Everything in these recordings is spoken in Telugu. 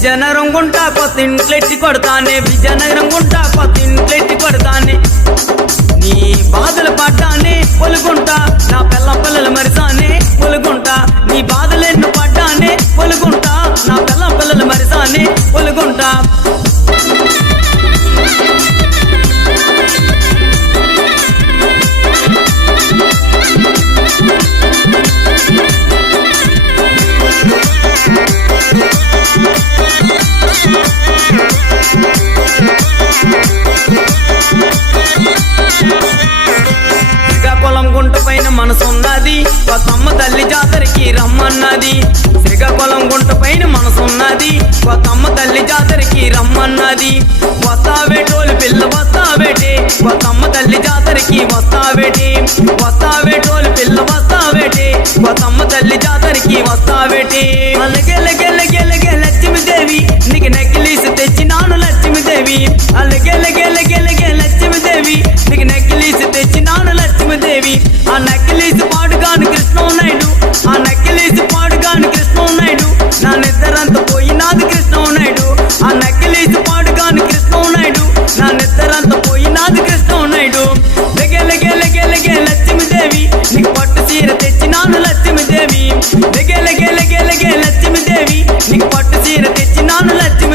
విజయనగరం గుంటా కొత్త ఇంట్లెట్టి కొడతానే విజయనగరం గుంటా కొత్త ఇంట్లెట్టి కొడతానే. నీ బాధలు పడ్డానే పొలుగుంటా నా పిల్ల పిల్లలు మరిసానే పొలుగుంటా. నీ బాధలెన్ను పడ్డానే పొలుగుంటా నా పిల్ల పిల్లలు మరిసానే పొలుగుంటా. గుంట పైన మనసున్నది. కొత్తమ్మ తల్లి జాతరకి రమ్మన్నది. శ్రీకాకుళం గుంట పైన మనసున్నది. కొత్తమ్మ తల్లి జాతరకి రమ్మన్నది. వస్తావేటోలు పిల్ల వస్తావేటే కొత్తమ్మ తల్లి జాతరకి వస్తావేటి వస్తావేటోలు పిల్ల వస్తావేటే కొత్తమ్మ తల్లి జాతరకి వస్తావేటే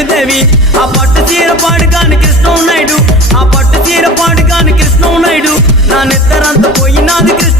లక్ష్మీదేవి ఆ పట్టు చీర పాడుగాను ఉన్నాయుడు ఆ పట్టు చీర పాడుగాను ఉన్నాయుడు నా నిద్రంతా పోయినాది కృష్ణ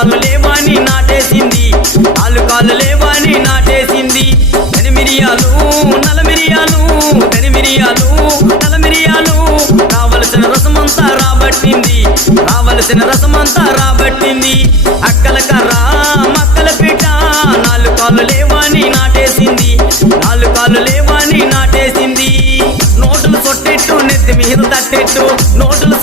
కాలు లేవాని లేవని నాటేసింది. నాలుగు కాలు లేవని నాటేసింది. తనిమిరియాలు నలమిరియాలు తనిమిరియాలు నలమిరియాలు. రావలసిన రసమంతా రాబట్టింది. రావలసిన రసమంతా రాబట్టింది. అక్కల కర్ర మక్కల పీట. నాలుగు కాలు లేవని నాటేసింది. నాలుగు కాలు లేవని నాటేసింది. నోటులు సొట్టెట్టు నెత్తి మీద తట్టెట్టు. నోటులు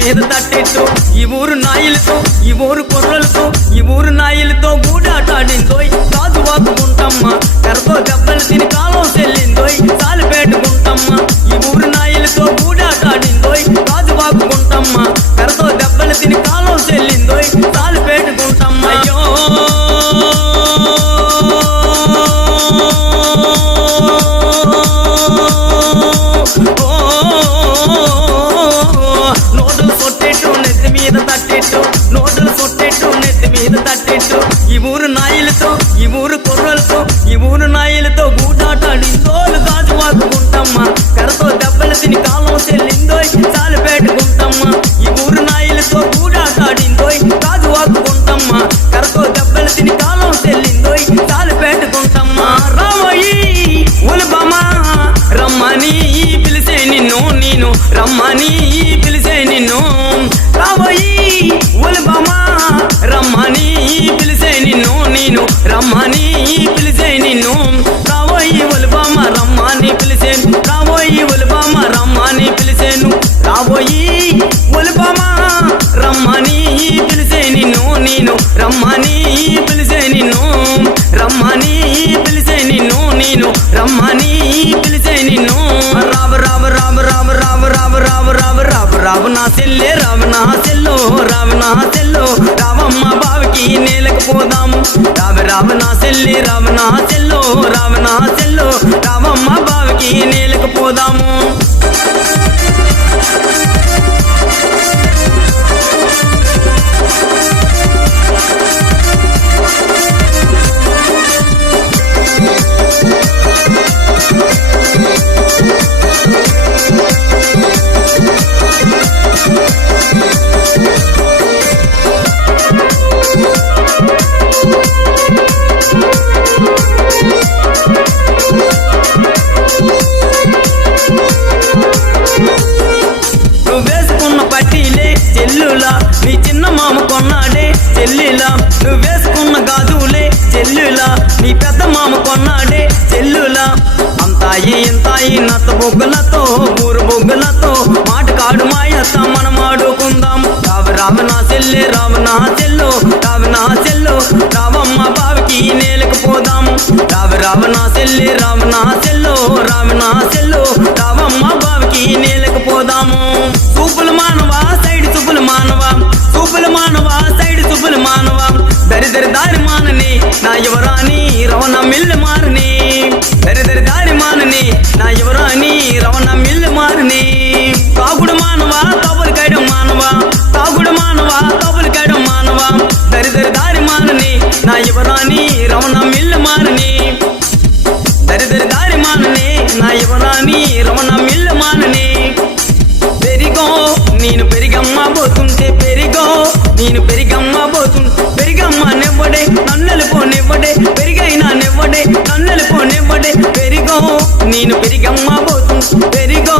మీద తట్టెట్టు. ఈ ఊరు నాయలతో ఈ ఊరు కుర్రలతో ఈ ఊరు నాయలతో గూడాటాడిందోయ్ కాదు వాకుంటమ్మా కరతో దెబ్బలు తిని కాలం చెల్లిందోయ్ చాలు పెట్టుకుంటమ్మ ఈ ఊరు నాయలతో గూడాటాడిందోయ్ కాదు వాకుంటమ్మా కరతో దెబ్బలు తిని కాలం చెల్లి నోటులు కొట్టేట్టు నెత్తి మీద తట్టేట్టు నోటులు కొట్టేట్టు నెత్తి మీద తట్టేట్టు. ఈ ఊరు నాయిలతో ఈ ఊరు కుర్రలతో ఈ ఊరు నాయిలతో గూటాటాడిందోలు గాజు వాకుకుంటమ్మ కరతో దెబ్బలు తిని కాలం చెల్లిందో చాలు పెట్టుకుంటమ్మ ఈ ఊరు నాయిలతో గూడాటాడిందోయ్ గాజు వాకుకుంటమ్మ కరతో దెబ్బలు తిని కాలం చెల్లిందోయ్ చాలు పెట్టుకుంటమ్మ రామయ్యి ఉలబమ్మ రమ్మని నేను రమ్మని నిన్ను రాబోయి ఒలిబామా రమ్మని పిలిచే నిన్ను నేను రమ్మని పిలిచే నిన్ను రాబోయి ఒలిబామ రమ్మని పిలిచే రాబోయి ఒలిబామ రమ్మని పిలిచేను రాబోయి ఒలిబామ రమ్మని పిలిచే నిన్ను నేను రమ్మని పిలిచే నిన్ను రమ్మని పిలిచే నిన్ను నేను రమ్మని పిలిచే నిన్ను. రాబ రాబ రాబ రాబ రావు రావు రావు రావు రావు నా సెల్లే రావు నా సెల్లో రావు నా సెల్లో. రావమ్మ బావికి నేలకు పోదాము రావు రావు నా సెల్లి రావు నా సెల్లో రావు నా సెల్లో. రావమ్మ బావికి నేలకు పోదాము. చెల్లులా? నువ్వు వేసుకున్న గాజులే చెల్లులా? నీ పెద్ద మామ కొన్నాడే చెల్లులా? అంతాయి ఇంతాయి నత్త బొగ్గులతో ఊరు బొగ్గులతో మాట కాడు మాయత్త మనం ఆడుకుందాం. రావ రావు నా చెల్లె రావ నా చెల్లు రావ నా చెల్లు రావమ్మ బావికి నేలకు పోదాము రావ రావ నా చెల్లె రావ నా చెల్లు రావ నా చెల్లు రావ ದರಿ ದಾರಿ ಮಾನನಿ ನಾ ಯುವರಾಣಿ ರವಣ ಮಿಲ್ ಮಾರನಿ ದರಿ ದರಿ ದಾರಿ ಮಾನನಿ ನಾ ಯುವರಾಣಿ ರವಣ ಮಿಲ್ ಮಾರನಿ తాగుడు మానవా తబులు కడం మానవా. తాగుడు మానవా తబులు కడం మానవా. దరి దరి దారి మానని నా యువరాణి రమణ మిల్లు మారని. దరి దరి దారి మానని నా యువరాణి రమణ మిల్లు మానని పెరిగో నేను పెరిగమ్మ పోతుంటే పెరిగో. నేను పెరిగమ్మ పోతున్ పెరిగమ్మ నెవ్వడే నన్నలు పోనివ్వడే పెరిగైనా నెవ్వడే నన్నలు పోనివ్వడే పెరిగో నేను పెరిగమ్మ పోతున్ పెరిగో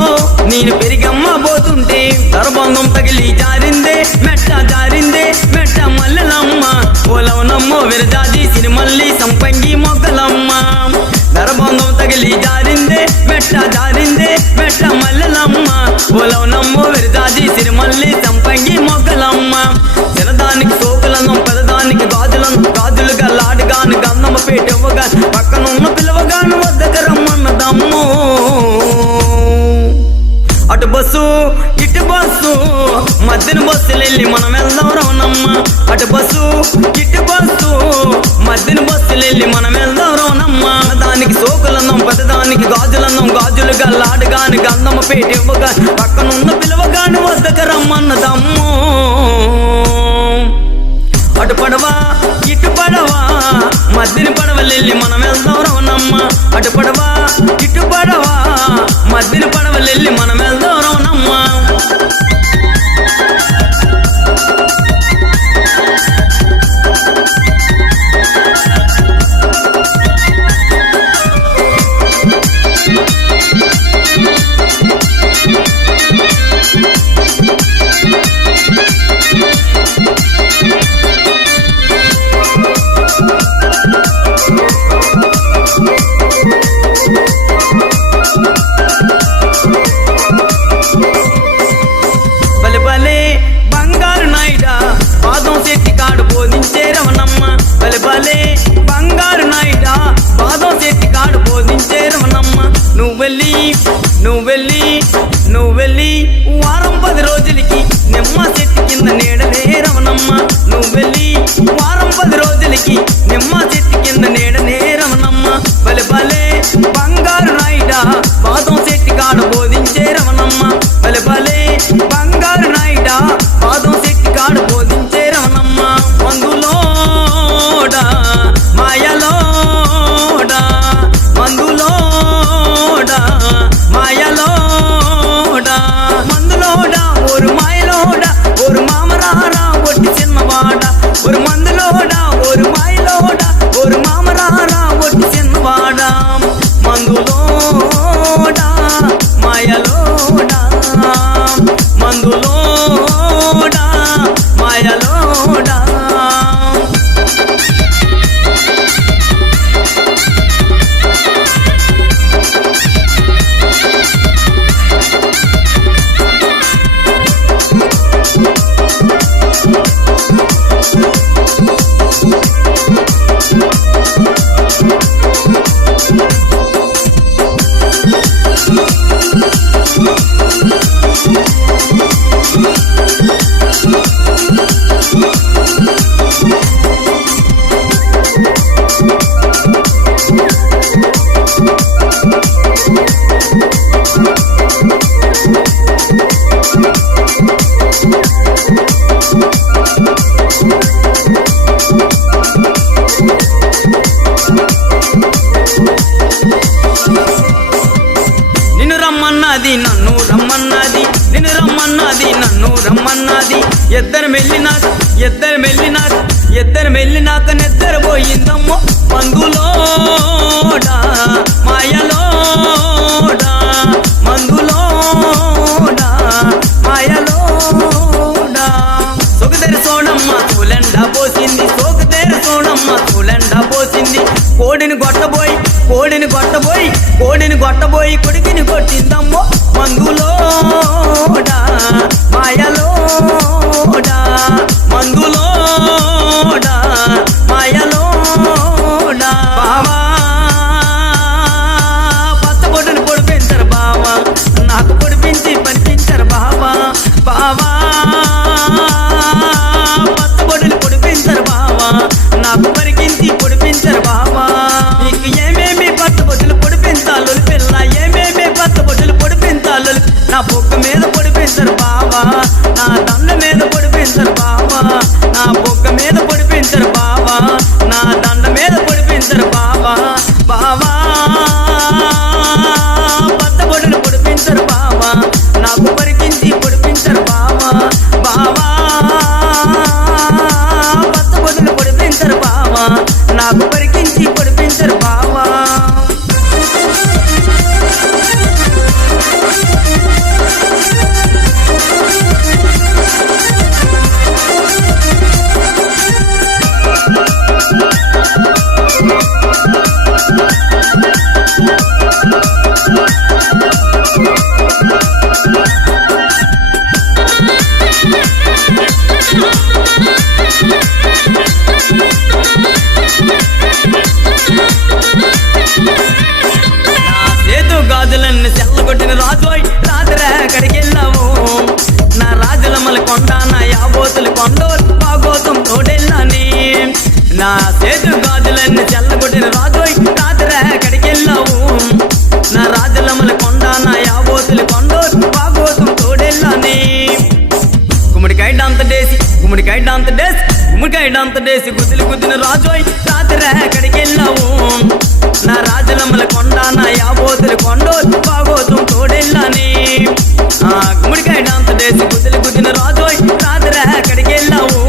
నేను పెరిగమ్మ పోతుంటే దర్బంధం తగిలి జారిందే మెట్ట జారిందే మెట్ట మల్లెలమ్మ ఓలవనమ్మ విరజాజి సిరిమల్లి సంపంగి మొగ్గలమ్మ. దరబంధం తగిలి జారిందే మెట్ట జారిందే మెట్ట మల్లెలమ్మ ఓలవనమ్మ విరజాజి సిరిమల్లి సంపంగి మొగ్గలమ్మ. పెదదానికి గాజులుగా లాడుగాను గంధమ్మ పేటవ్వగా పక్కనున్న పిలవగాను వద్దకు రమ్మన్నదమ్ము అటు బస్సు ఇటు బస్సు మధ్యన బస్సులు వెళ్ళి మనం వెళ్దాం రవణమ్మ అటు బస్సు ఇటు బస్సు మధ్యన బస్సులు వెళ్ళి మనం వెళ్దాం రవణమ్మ దానికి సోకులందం పెద్దదానికి గాజులందం గాజులుగా లాడుగాని గంధమ్మ పేట ఇవ్వగా పక్కనున్న పిలవగాని వద్దకు రమ్మన్నదమ్ము అటు పడవా మద్దిని పడవలెల్లి మనమెళ్దాం రవణమ్మ అటు పడవా ఇటు పడవా మద్దిని పడవలెల్లి మనమె నన్ను రమ్మన్నది. ఇద్దరు మెల్లినాక ఇద్దరు మెల్లినాక ఇద్దరు మెల్లినాక నిద్రపోయిందమ్మో మందులోడా మాయలోడా మందులోడా మాయలోడా. సొగదెర సోడమ్మ తూలెండ పోసింది సోగదెర సోడమ్మ తూలెండ పోసింది. కోడిని కొట్టబోయి కోడిని కొట్టబోయి కోడిని కొట్టబోయి కొడుకుని కొట్టిందమ్మో మందులోడా. మాయలోడా మందులోడా? గుమ్మడికాయ గుద్దులు గుద్దిన రాజోయ్. రాత్రి ఎక్కడికి నా రాజలమ్మల కొండ నా యాబోతులు కొండోలు బాగోతం తోడెళ్ళాని ఆ గుమిడికాయ డాన్స్ డేసి గుద్దులు గుద్దిన రాజోయ్. రాత్రి కడికెళ్ళాము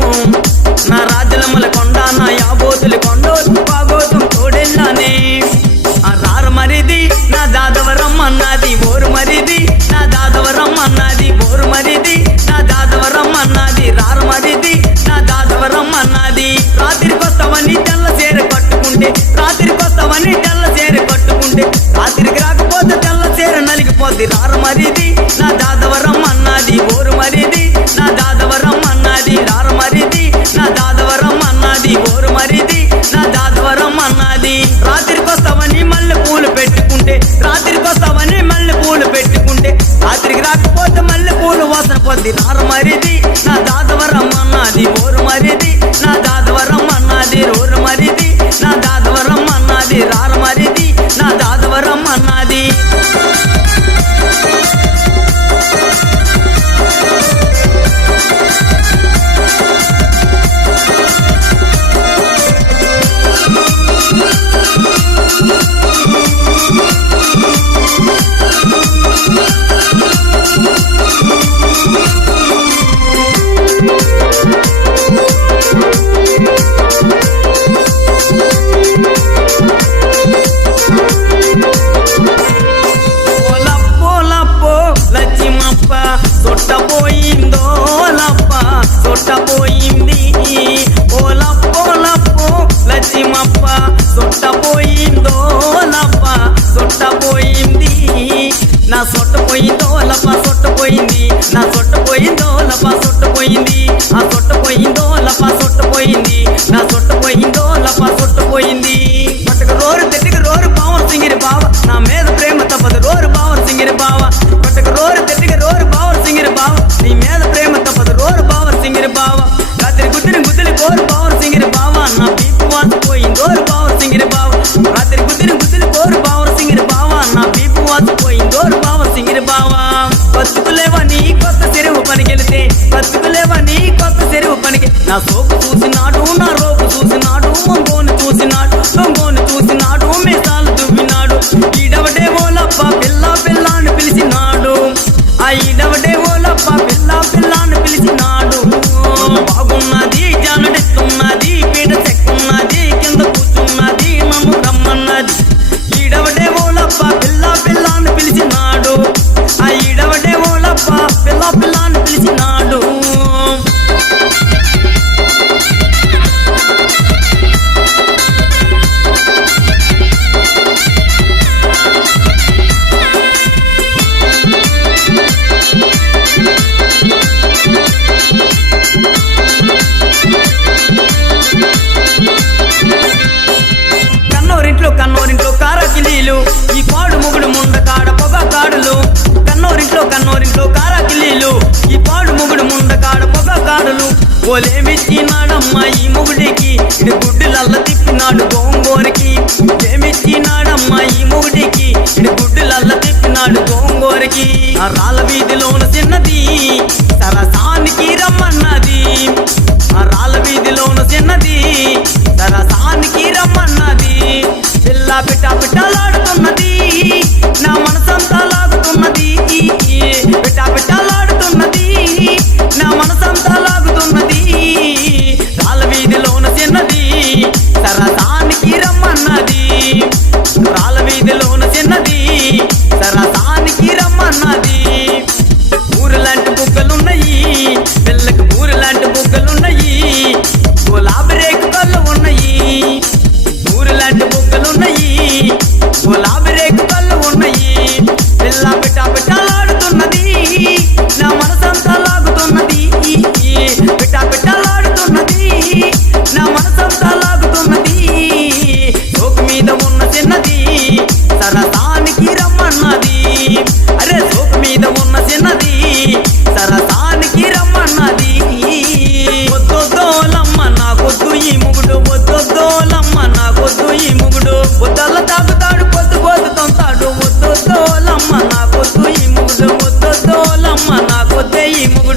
నా రాజలమ్మల కొండ నా యాబోతులు కొండోలు బాగోతం తోడెళ్ళాని ఆ రార మరిది నా దాదవరం అన్నది ఓరు మరిది. నా దాదవరం అన్నది ఓరు మరిది. నా దాదవరం అన్నది రార మరిది. కట్టుకుంటే రాత్రి కొత్తవన్నీ తెల్ల చీర కట్టుకుంటే. రాత్రికి రాకపోతే తెల్ల చీర నలిగిపోద్ది. రార మరిది నా దాదవరం అన్నది ఓరు మరిది నా దాదవరం అన్నది రార మరిది నా దాదవరం అన్నది ఓరు మరిది నా దాదవరం అన్నది రాత్రికొస్తావని మల్లె పూలు పెట్టుకుంటే. రాత్రికొస్తావని మల్లె పూలు పెట్టుకుంటే. రాత్రికి రాకపోతే మల్లె పూలు వాసన పొంది నార మరిది நான்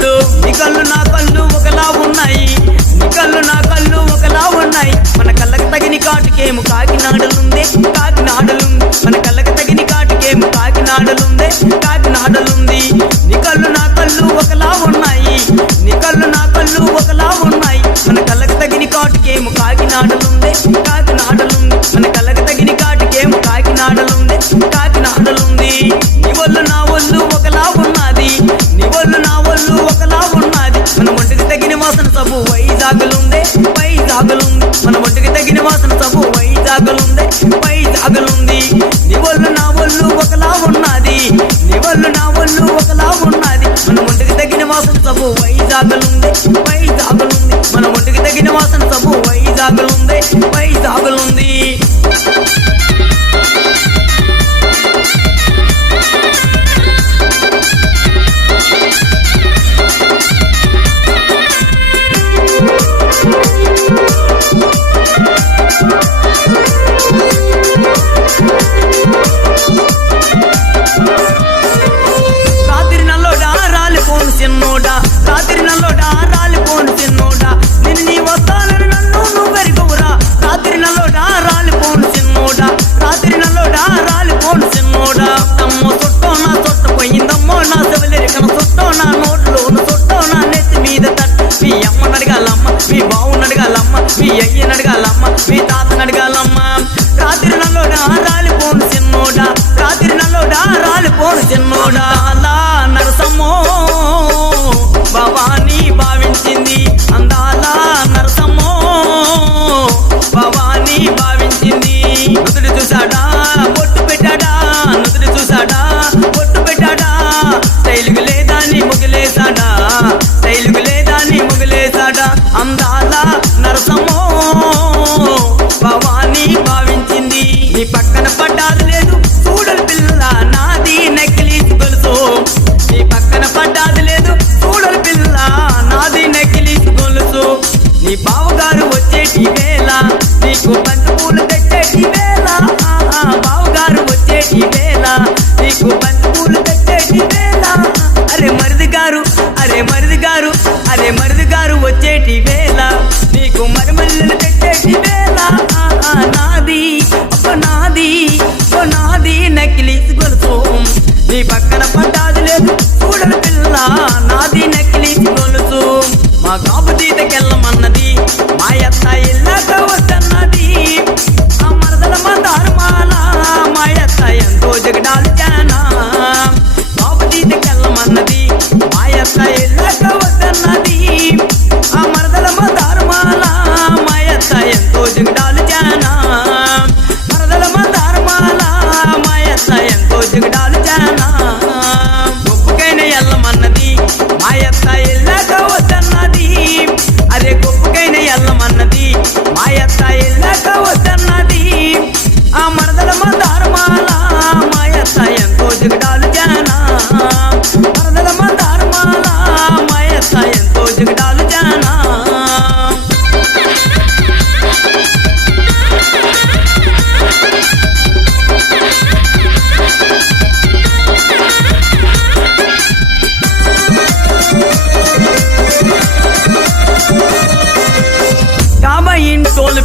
చూడు నీ కళ్ళు నా కళ్ళు ఒకలా ఉన్నాయి. నీ కళ్ళు నా కళ్ళు ఒకలా ఉన్నాయి. మన కళ్ళకు తగిన కాటికేము కాకినాడలుందే కాకినాడలుంది మన కళ్ళకు తగిన కాటికేము కాకినాడలుందే కాకినాడలుంది నీ కళ్ళు నా కళ్ళు ఒకలా ఉన్నాయి మన ఒట్టుకి తగిన వాసన సబ్బు వైజాగలుంది వైజాగలుంది నీ ఒళ్ళు నా ఒళ్ళు ఒకలా ఉన్నది. నీ ఒళ్ళు నా ఒళ్ళు ఒకలా ఉన్నది. మన ఒంటికి తగిన వాసన సబ్బు వైజాగలుంది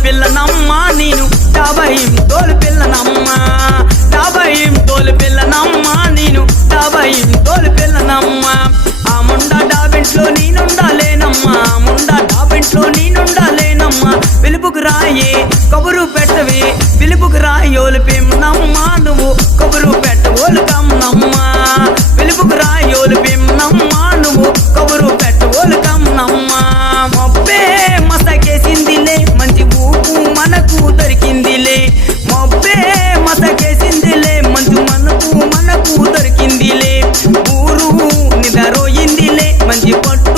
పిల్లనమ్మా నేను డాబాయిం తోలు పిల్లనమ్మా. డాబాయిం తోలు పిల్లనమ్మ నేను డాబాయిం తోలు పిల్లనమ్మ. ఆ ముండ డాబెంట్లో నేనుండాలేనమ్మా. ముండ డాబెంట్లో నేనుండాలేనమ్మా. పిలుపుకు రాయే కబురు పెట్టవే. పిలుపుకు రాయి రాయోలు నమ్మా నువ్వు కబురు పెట్టవోలు కమ్మనమ్మా పిలుపుకు రాయోలు నమ్మా you want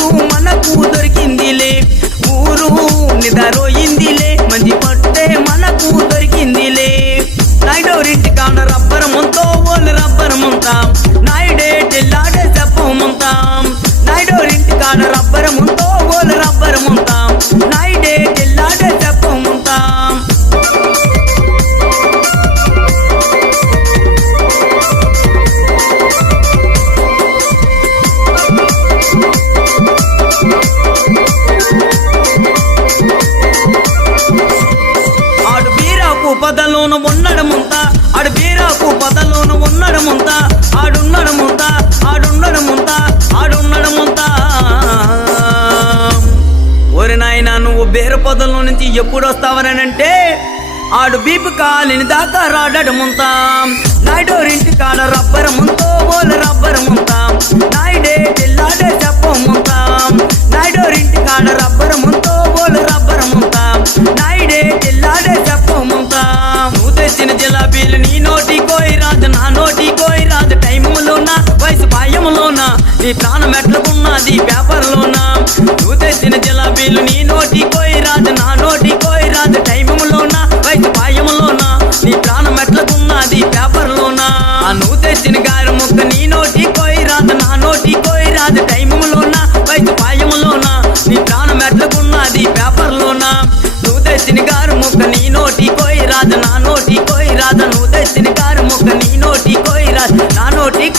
ada muntam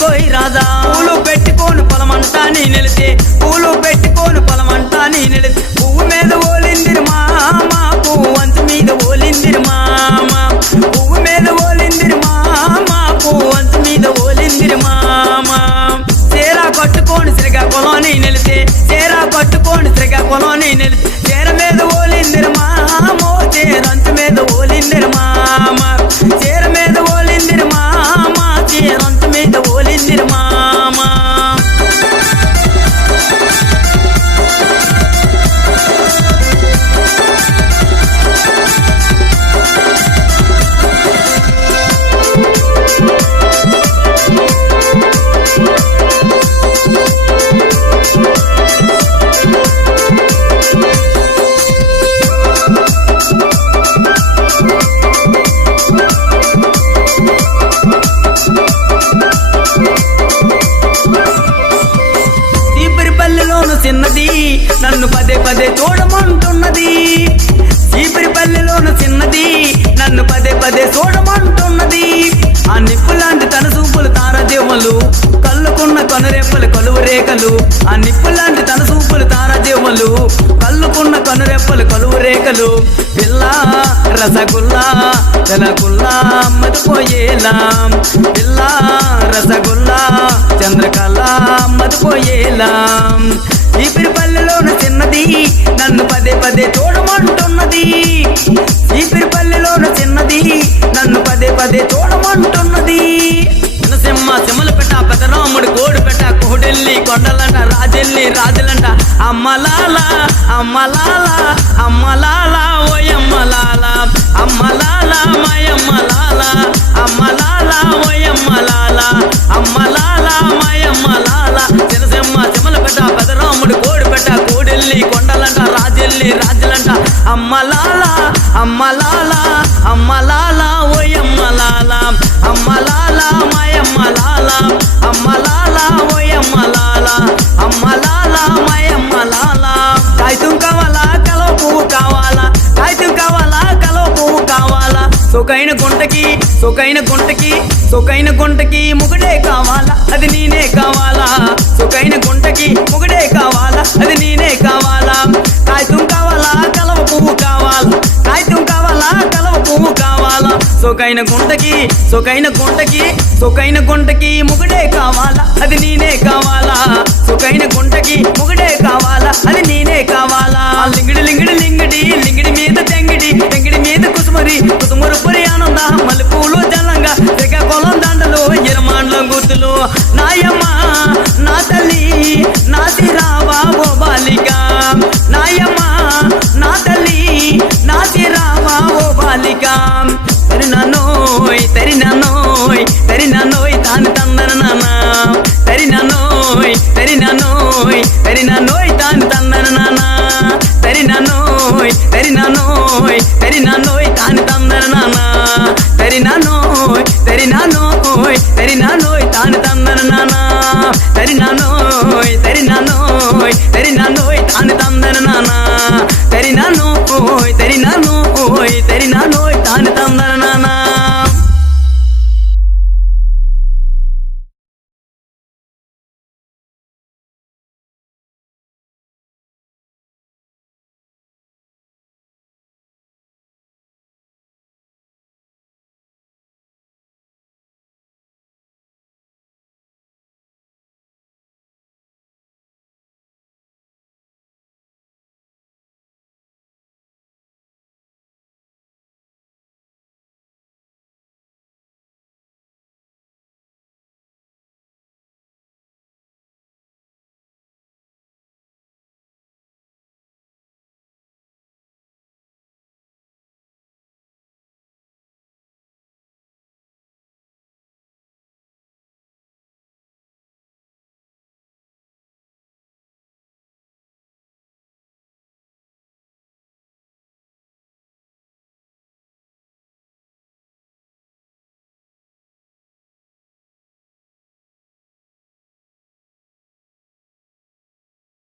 నోటి రాజా. పూలు పెట్టుకోను పొలమంటా నీ నిలితే. పూలు పెట్టుకోను పొలమంటా నీ నిలితే. పువ్వు మీద ఓలిందిరి మామా పువ్వు వంతు మీద ఓలిందిరి మామా. పువ్వు మీద ఓలిందిరి మామా పువ్వు వంతు మీద ఓలిందిరి మామ. చీరా పొలం నీ నిలితే. చీరా కట్టుకోను శ్రీకాకుళంని పొలం నీ మీద రసగుల్లా జనగుల్లా మదిపోయేలా పిల్ల రసగుల్లా చంద్రకళ మదిపోయేలా ఈ పిరిపల్లెలోన చిన్నది నన్ను పదే పదే చూడమంటున్నది ఈ పిరిపల్లెలోన చిన్నది నన్ను పదే పదే చూడమంటున్నది సింహ సింహలు పెట్ట పెదరాముడు కోడు పెట్ట కోడెల్లి కొండలంట రాజెల్లి రాజులంట. అమ్మలాల అమ్మలాల అమ్మలాల ఓయమ్మలాల అమ్మలాల. మయమ్మలాల అమ్మలాల. ఓయమ్మలాల అమ్మలాల. మయమ్మలాల చిన్నసింహ సింహలు పెట్ట పెదరాముడు కోడు పెట్ట కోడెల్లి కొండలంట రాజెల్లి రాజులంట. అమ్మలాల అమ్మలాల అమ్మలాల. సొకైన గుంటకి సొకైన గుంటకి సొకైన గుంటకి ముగుడే కావాలా? అది నేనే కావాలా? సొకైన గుంటకి ముగుడే కావాలా? అది నేనే కావాలా? కాగితం కావాలా? కలవ పువ్వు కావాలా? సొకైన గుంటకి సొకైన గుంటకి సొకైన గుంటకి ముగుడే కావాలా? అది నేనే కావాలా? సొకైన గుంటకి ముగుడే కావాలా? అది నేనే కావాలా? లింగిడి లింగిడి లింగిడి లింగిడి మీద తెంగిడి తెంగిడి మీద కుసుమరి కుసుమరు పురి ఆనంద మల్లెపూలు జలంగా శ్రీకాకుళం దండలు ఇరమాండ్ల